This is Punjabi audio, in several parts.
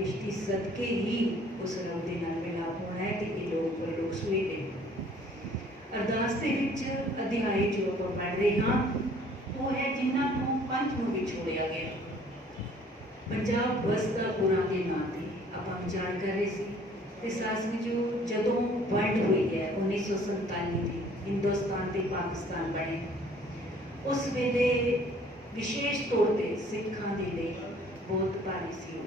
ਵਿਸ਼ਤੀ ਸਦਕੇ ਹੀ ਉਸ ਰੱਬ ਦੇ ਨਾਲ ਮਿਲਾਪ ਹੋਣਾ ਹੈ ਤੇ ਇਹ ਲੋਕ ਪਰਲੋਕ ਸੂਏ ਗਏ ਅਰਦਾਸ ਦੇ ਵਿੱਚ ਅਧਿਆਇ ਜੋ ਆਪਾਂ ਪੜ੍ਹ ਰਹੇ ਹਾਂ ਉਹ ਹੈ ਜਿਨ੍ਹਾਂ ਤੋਂ ਪੰਥ ਨੂੰ ਵਿਛੋੜਿਆ ਗਿਆ ਪੰਜਾਬ ਵਸਦਾ ਗੁਰਾਂ ਦੇ ਨਾਂ ਤੇ ਆਪਾਂ ਵਿਚਾਰ ਕਰ ਰਹੇ ਸੀ ਤੇ ਸਾਸ ਵਿੱਚ ਜੋ ਜਦੋਂ ਵੰਡ ਹੋਈ ਹੈ 1947 ਦੀ ਹਿੰਦੁਸਤਾਨ ਤੇ ਪਾਕਿਸਤਾਨ ਬਣੇ ਉਸ ਵੇਲੇ ਵਿਸ਼ੇਸ਼ ਤੌਰ ਤੇ ਸਿੱਖਾਂ ਦੇ ਲਈ ਬਹੁਤ ਭਾਰੀ ਸੀ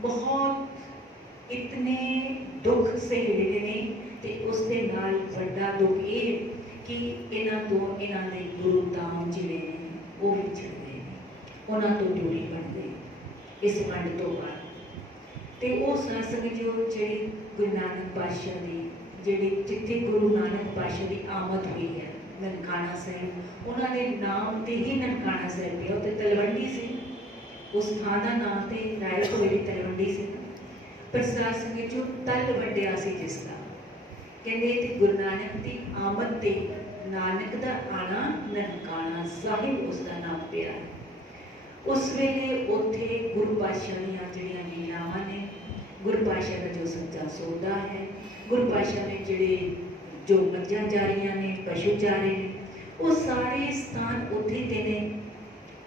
ਬਹੁਤ ਇਤਨੇ ਦੁੱਖ ਸਹਿੜੇ ਨੇ ਤੇ ਉਸ ਦੇ ਨਾਲ ਵੱਡਾ ਦੁੱਖ ਇਹ ਕਿ ਇਹਨਾਂ ਤੋਂ ਇਹਨਾਂ ਦੇ ਗੁਰੂ ਧਾਮ ਜਿਹੜੇ ਨੇ, ਉਹ ਵਿਛੜ ਗਏ ਨੇ, ਉਹਨਾਂ ਤੋਂ ਦੂਰੀ ਬਣ ਗਈ ਇਸ ਵੰਡ ਤੋਂ ਬਾਅਦ। ਤੇ ਉਹ ਸਾਸੰਗ ਜੋ ਜਿਹੜੀ ਗੁਰੂ ਨਾਨਕ ਪਾਤਸ਼ਾਹ ਦੀ, ਜਿਹੜੀ ਜਿੱਥੇ ਗੁਰੂ ਨਾਨਕ ਪਾਤਸ਼ਾਹ ਦੀ ਆਮਦ ਹੋਈ ਹੈ, ਨਨਕਾਣਾ ਸਾਹਿਬ, ਉਹਨਾਂ ਦੇ ਨਾਮ ਤੇ ਹੀ ਨਨਕਾਣਾ ਸਾਹਿਬ ਪਿਆ ਉਹ ਤੇ ਤਲਵੰਡੀ ਸੀ। ਉਸ ਥਾਂ ਦਾ ਨਾਮ ਤੇ ਰਾਏ ਹੋਈ ਤਲਵੰਡੀ ਸੀ। ਪਰ ਸਾਸੰਗ ਜੋ ਤਲ ਵੱਡਿਆ ਸੀ ਜਿਸ ਦਾ। ਕਹਿੰਦੇ ਤੇ ਗੁਰੂ ਨਾਨਕ ਦੀ ਆਮਦ ਤੇ ਨਾਨਕ ਦਾ ਆਣਾ ਨਨਕਾਣਾ ਸਾਹਿਬ ਉਸ ਦਾ ਨਾਮ ਪਿਆ। ਉਸ ਵੇਲੇ ਉੱਥੇ ਗੁਰੂ ਪਾਤਸ਼ਾਹ ਦੀਆਂ ਜਿਹੜੀਆਂ ਲੀਲਾਵਾਂ ਨੇ, ਗੁਰੂ ਪਾਤਸ਼ਾਹ ਦਾ ਜੋ ਸੱਚਾ ਸੌਦਾ ਹੈ, ਗੁਰੂ ਪਾਤਸ਼ਾਹ ਨੇ ਜਿਹੜੇ ਜੋ ਮੱਝਾਂ ਜਾ ਰਹੀਆਂ ਨੇ, ਪਸ਼ੂ ਜਾ ਰਹੇ ਨੇ, ਉਹ ਸਾਰੇ ਸਥਾਨ ਉੱਥੇ ਤੇ ਨੇ।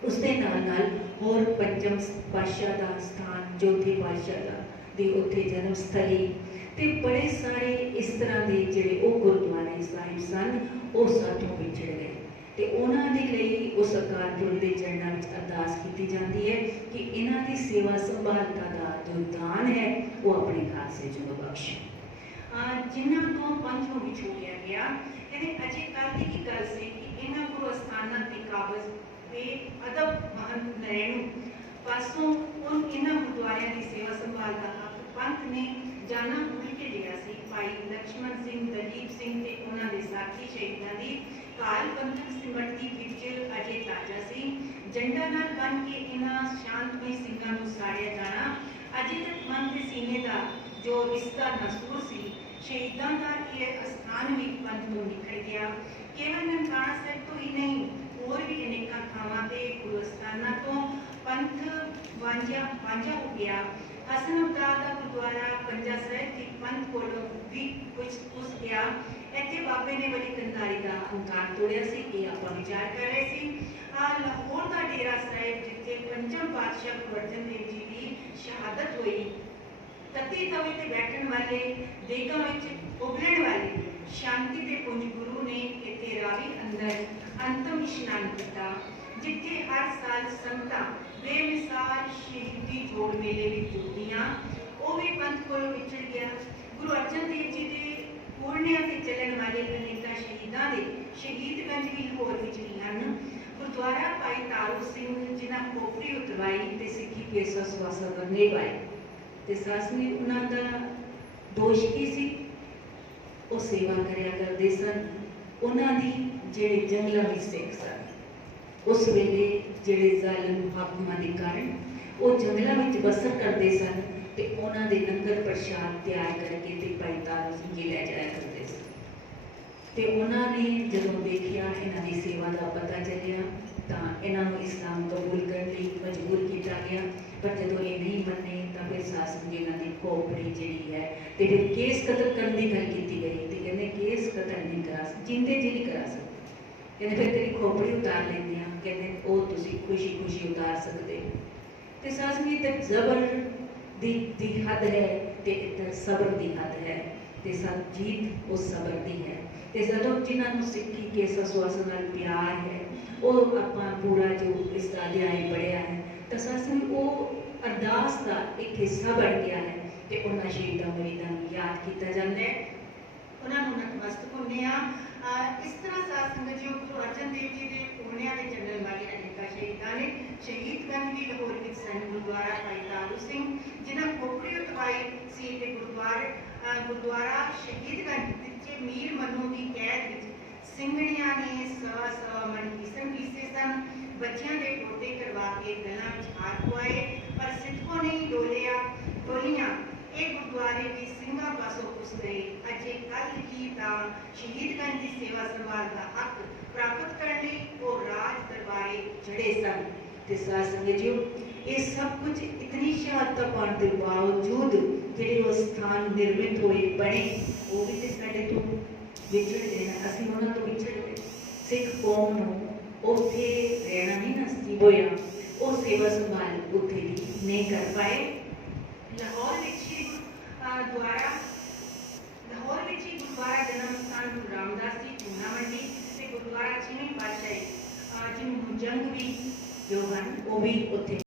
ਉਸ ਦੇ ਨਾਲ ਨਾਲ ਹੋਰ ਪੰਜਮ ਪਾਤਸ਼ਾਹ ਦਾ ਸਥਾਨ, ਚੌਥੇ ਪਾਤਸ਼ਾਹ ਦਾ ਦੀ ਉੱਥੇ ਜਨਮ ਸਥਲੀ ਤੇ ਬੜੇ ਸਾਰੇ ਇਸ ਤਰ੍ਹਾਂ ਦੇ ਜਿਹੜੇ ਉਹ ਗੁਰਦੁਆਰੇ ਸਾਹਿਬ ਸਨ, ਉਹ ਸਾਥੋਂ ਵਿਛੜ ਗਏ। ਤੇ ਉਹਨਾਂ ਦੇ ਲਈ ਉਸ ਅਕਾਲ ਪੁਰਖ ਦੇ ਚਰਨਾਂ ਵਿੱਚ ਅਰਦਾਸ ਕੀਤੀ ਜਾਂਦੀ ਹੈ ਕਿ ਇਹਨਾਂ ਦੀ ਸੇਵਾ ਸੰਭਾਲਤਾ ਦਾ ਜੋ ਦਾਨ ਹੈ, ਉਹ ਆਪਣੇ ਖਾਸੇ ਚ ਬਖਸ਼। ਜਿਨ੍ਹਾਂ ਤੋਂ ਪੰਥ ਨੂੰ ਵਿਛੋੜਿਆ ਗਿਆ ਕਹਿੰਦੇ ਅਜੇ ਕੱਲ ਦੀ ਕੀ ਗੱਲ ਸੀ ਕਿ ਇਹਨਾਂ ਗੁਰੂ ਅਸਥਾਨਾਂ ਤੇ ਕਾਬਜ਼ ਤੇ ਅਦਬ ਮਹਨ ਲੈਣੂ ਪਾਸੋਂ ਉਹ ਇਹਨਾਂ ਗੁਰਦੁਆਰਿਆਂ ਦੀ ਸੇਵਾ ਸੰਭਾਲ ਦਾ ਹੱਕ ਪੰਥ ਨੇ ਜਾਣਾ ਭੁੱਲ ਕੇ ਲਿਆ ਸੀ। ਭਾਈ ਲక్ష్మణ ਸਿੰਘ ਦਲੀਪ ਸਿੰਘ ਤੇ ਉਹਨਾਂ ਦੇ ਸਾਥੀ ਸ਼ਹੀਦਾਂ ਦੀ ਕਾਲ ਪੰਥਕ ਸਿਮਰਤੀ ਵਿੱਚ ਅਜੇ ਤਾਜ਼ਾ ਸੀ। ਜੰਡਾ ਨਾਲ ਬਨ ਕੇ ਇਹਨਾਂ ਸ਼ਾਂਤਮਈ ਸਿੰਘਾਂ ਨੂੰ ਸਾੜਿਆ ਜਾਣਾ ਅਜੇ ਤੱਕ ਮਨ ਦੇ ਸੀਨੇ ਦਾ ਜੋ ਰਿਸ਼ਤਾ ਨਸੂਰ ਸੀ, ਸ਼ਹੀਦਾਂ ਦਾ ਇਹ ਅਸਥਾਨ ਵੀ ਪੰਥ ਨੂੰ ਨਿਕਲ ਗਿਆ। ਕੇਵਲ ਨਨਕਾਣਾ ਸਾਹਿਬ ਵਾਂਝਾ ਵਾਂਝਾ ਹੋ ਗਿਆ। ਹਸਨ ਅਵਤਾਰ ਦਾ ਗੁਰਦੁਆਰਾ ਪੰਜਾ ਸਾਹਿਬ ਦੀ ਪੰਥ ਕੋਲੋਂ ਵੀ ਕੁਝ ਉਸ ਗਿਆ। ਇੱਥੇ ਬਾਬੇ ਨੇ ਬੜੀ ਕੰਧਾਰੀ ਦਾ ਅੰਕਾਰ ਤੋੜਿਆ ਸੀ, ਇਹ ਆਪਾਂ ਵਿਚਾਰ ਕਰ ਰਹੇ ਸੀ। ਆ ਲਾਹੌਰ ਦਾ ਡੇਰਾ ਸਾਹਿਬ, ਜਿੱਥੇ ਪੰਜਮ ਪਾਤਸ਼ਾਹ ਗੁਰੂ ਦੇਵ ਜੀ ਦੀ ਸ਼ਹਾਦਤ ਹੋਈ। ਤਤੀ ਤਵੇ ਤੇ ਬੈਠਣ ਵਾਲੇ ਦੇਗਾਂ ਵਿੱਚ ਉਭਰਣ ਵਾਲੇ ਸ਼ਾਂਤੀ ਦੇ ਪੁੰਜ ਗੁਰੂ ਨੇ ਇੱਥੇ ਰਾਵੀ ਅੰਦਰ ਅੰਤਮ ਇਸ਼ਨਾਨ ਕੀਤਾ। ਜਿੱਥੇ ਹਰ ਸਾਲ ਸੰਤਾਂ ਬੇਮਿਸਾਲ ਸ਼ਹੀਦੀ ਜੋੜ ਮੇਲੇ ਵਿੱਚ ਜੁੜਦੀਆਂ ਉਹ ਵੀ ਪੰਥ ਕੋਲੋਂ ਵਿਛੜ ਗਿਆ। ਗੁਰੂ ਅਰਜਨ ਦੇਵ ਜੀ ਦੇ ਪੂਰਨਿਆਂ ਤੇ ਚੱਲਣ ਵਾਲੇ ਅਨੇਕਾਂ ਸ਼ਹੀਦਾਂ ਦੇ ਸ਼ਹੀਦਗੰਜ ਵੀ ਲਾਹੌਰ ਵਿੱਚ ਹਨ। ਗੁਰਦੁਆਰਾ ਭਾਈ ਤਾਰੂ ਸਿੰਘ, ਜਿਨ੍ਹਾਂ ਕੋਪਰੀ ਉਤਰਵਾਈ ਤੇ ਸਿੱਖੀ ਪੇਸ਼ਾ ਸਵਾਸਾ ਕਰਨੇ ਪਾਏ। ਤੇ ਸੱਸ ਨੇ ਉਹਨਾਂ ਦਾ ਦੋਸ਼ ਕੀ ਸੀ? ਉਹ ਸੇਵਾ ਕਰਿਆ ਕਰਦੇ ਸਨ। ਉਹਨਾਂ ਦੀ ਜਿਹੜੇ ਜੰਗਲਾਂ ਵਿੱਚ ਸਿੱਖ ਸਨ। ਉਸ ਵੇਲੇ ਜਿਹੜੇ ਜ਼ਾਲਮ ਹਾਕਮਾਂ ਦੇ ਕਾਰਨ ਉਹ ਜੰਗਲਾਂ ਵਿੱਚ ਬਸਰ ਕਰਦੇ ਸਨ ਤੇ ਉਹਨਾਂ ਦੇ ਲੰਗਰ ਪ੍ਰਸ਼ਾਦ ਤਿਆਰ ਕਰਕੇ ਤੇ ਭਾਈ ਤਾਰੂ ਸਿੰਘ ਜੀ ਲੈ ਜਾਇਆ ਕਰਦੇ ਸਨ। ਤੇ ਉਹਨਾਂ ਨੇ ਜਦੋਂ ਦੇਖਿਆ ਇਹਨਾਂ ਦੀ ਸੇਵਾ ਦਾ ਪਤਾ ਚੱਲਿਆ ਤਾਂ ਇਹਨਾਂ ਨੂੰ ਇਸਲਾਮ ਕਬੂਲ ਕਰਨ ਲਈ ਮਜਬੂਰ ਕੀਤਾ ਗਿਆ। ਪਰ ਜਦੋਂ ਇਹ ਨਹੀਂ ਮੰਨੇ ਤਾਂ ਫਿਰ ਸਾਸਨ ਜੀ ਇਹਨਾਂ ਦੀ ਕੋਪਰੀ ਜਿਹੜੀ ਹੈ ਤੇ ਫਿਰ ਕੇਸ ਕਤਲ ਕਰਨ ਦੀ ਗੱਲ ਕੀਤੀ ਗਈ ਤੇ ਕਹਿੰਦੇ ਕੇਸ ਕਤਲ ਨਹੀਂ ਕਰਾ ਸਕਦੇ ਜਿੰਦੇ ਜੀ ਨਹੀਂ ਕਰਾ ਸਕਦੇ। ਕਹਿੰਦੇ ਫਿਰ ਤੇਰੀ ਖੋਪੜੀ ਉਤਾਰ ਲੈਂਦੇ ਆ ਕਹਿੰਦੇ, ਉਹ ਤੁਸੀਂ ਖੁਸ਼ੀ ਖੁਸ਼ੀ ਉਤਾਰ ਸਕਦੇ ਹੋ। ਤੇ ਸਾਸਨ ਜੀ ਤੱਕ ਜ਼ਬਰ ਦੀ ਦੀ ਹੱਦ ਹੈ ਤੇ ਇੱਧਰ ਸਬਰ ਦੀ ਹੱਦ ਹੈ ਤੇ ਸਭ ਜੀਤ ਉਸ ਸਬਰ ਦੀ ਹੈ। ਤੇ ਜਦੋਂ ਜਿਨ੍ਹਾਂ ਨੂੰ ਸਿੱਖੀ ਕੇ ਸਸਵਾਸ ਨਾਲ ਪਿਆਰ ਹੈ, ਉਹ ਆਪਾਂ ਪੂਰਾ ਜੋ ਇਸ ਦਾ ਅਧਿਆਇ ਪੜਿਆ ਹੈ, ਤਾਂ ਸਾਸਨ ਉਹ ਅਰਦਾਸ ਦਾ ਇੱਕ ਹਿੱਸਾ ਬਣ ਗਿਆ ਹੈ ਤੇ ਉਹਨਾਂ ਸ਼ਹੀਦਾਂ ਮਰੀਦਾਂ ਨੂੰ ਯਾਦ ਕੀਤਾ ਜਾਂਦਾ ਹੈ। ਉਹਨਾਂ ਨੂੰ ਨਤਮਸਤਕ ਹੁੰਦੇ ਆ ਇਸ ਤਰ੍ਹਾਂ ਸਾਧ ਸੰਗਤ ਜੀ ਗੁਰੂ ਅਰਜਨ ਦੇਵ ਜੀ ਦੇ ਪੁਰਨਿਆਂ ਦੇ ਚੱਲਣ ਵਾਲੇ ਅਨੇਕਾਂ ਸ਼ਹੀਦਾਂ ਨੇ। ਸ਼ਹੀਦਗੰਜ ਵੀ ਲਾਹੌਰ ਵਿੱਚ ਸਨ ਗੁਰਦੁਆਰਾ ਭਾਈ ਤਾਰੂ ਸਿੰਘ, ਜਿਨ੍ਹਾਂ ਖੋਪੜੀ ਉਤਵਾਈ ਸੀ ਤੇ ਗੁਰਦੁਆਰਾ, ਅਹ ਗੁਰਦੁਆਰਾ ਸ਼ਹੀਦਗੰਜ ਵਿੱਚ ਮੀਰ ਮਨੂ ਦੀ ਕੈਦ ਵਿੱਚ ਸਿੰਘਣੀਆਂ ਨੇ ਸਵਾ ਸਵਾ ਮਣ ਕਿਸਮ ਪੀਸੇ ਸਨ। ਬੱਚਿਆਂ ਦੇ ਟੋਟੇ ਕਰਵਾ ਕੇ ਗਲਾਂ ਵਿੱਚ ਹਾਰ ਪਵਾਏ ਪਰ ਸਿੱਖੋ ਨਹੀਂ ਡੋਲਿਆ, ਡੋਲੀਆਂ। ਇਹ ਗੁਰਦੁਆਰੇ ਵੀ ਸਿੰਘਾਂ ਪਾਸੋਂ ਉਸ ਗਏ ਅਜੇ ਕੱਲ ਹੀ ਤਾਂ ਸ਼ਹੀਦਗੰਜ ਦੀ ਸੇਵਾ ਸੰਭਾਲ ਦਾ ਹੱਕ ਪ੍ਰਾਪਤ ਕਰਨ ਲਈ ਉਹ ਰਾਜ ਦਰਬਾਰੇ ਚੜੇ ਸਨ ਤੇ ਸਾਧ ਸੰਗਤ ਜੀਓ ਇਹ ਸਭ ਕੁਝ ਇਤਨੀ ਸ਼ਹਾਦਤਾਂ ਪਾਉਣ ਦੇ ਬਾਵਜੂਦ ਜਿਹੜੇ ਉਹ ਸਥਾਨ ਨਿਰਮਿਤ ਹੋਏ ਬਣੇ ਉਹ ਵੀ ਤੇ ਸਾਡੇ ਤੋਂ ਵਿਛੜ ਗਏ ਨਾ ਅਸੀਂ ਉਹਨਾਂ ਤੋਂ ਵਿਛੜ ਗਏ ਸਿੱਖ ਕੌਮ ਨੂੰ ਉੱਥੇ ਰਹਿਣਾ ਨਹੀਂ ਨਸੀਬ ਹੋਇਆ ਉਹ ਸੇਵਾ ਸੰਭਾਲ ਉੱਥੇ ਦੀ ਨਹੀਂ ਕਰ ਪਾਏ ਲਾਹੌਰ ਵਿੱਚ ਹੀ, ਅਹ, ਦੁਆਰਾ ਲਾਹੌਰ ਵਿੱਚ ਹੀ ਗੁਰਦੁਆਰਾ ਜਨਮ ਸਥਾਨ ਗੁਰੂ ਰਾਮਦਾਸ ਜੀ ਚੂਨਾ ਮੰਡੀ ਤੇ ਗੁਰਦੁਆਰਾ ਛੇਵੀਂ ਪਾਤਸ਼ਾਹੀ ਅਹ,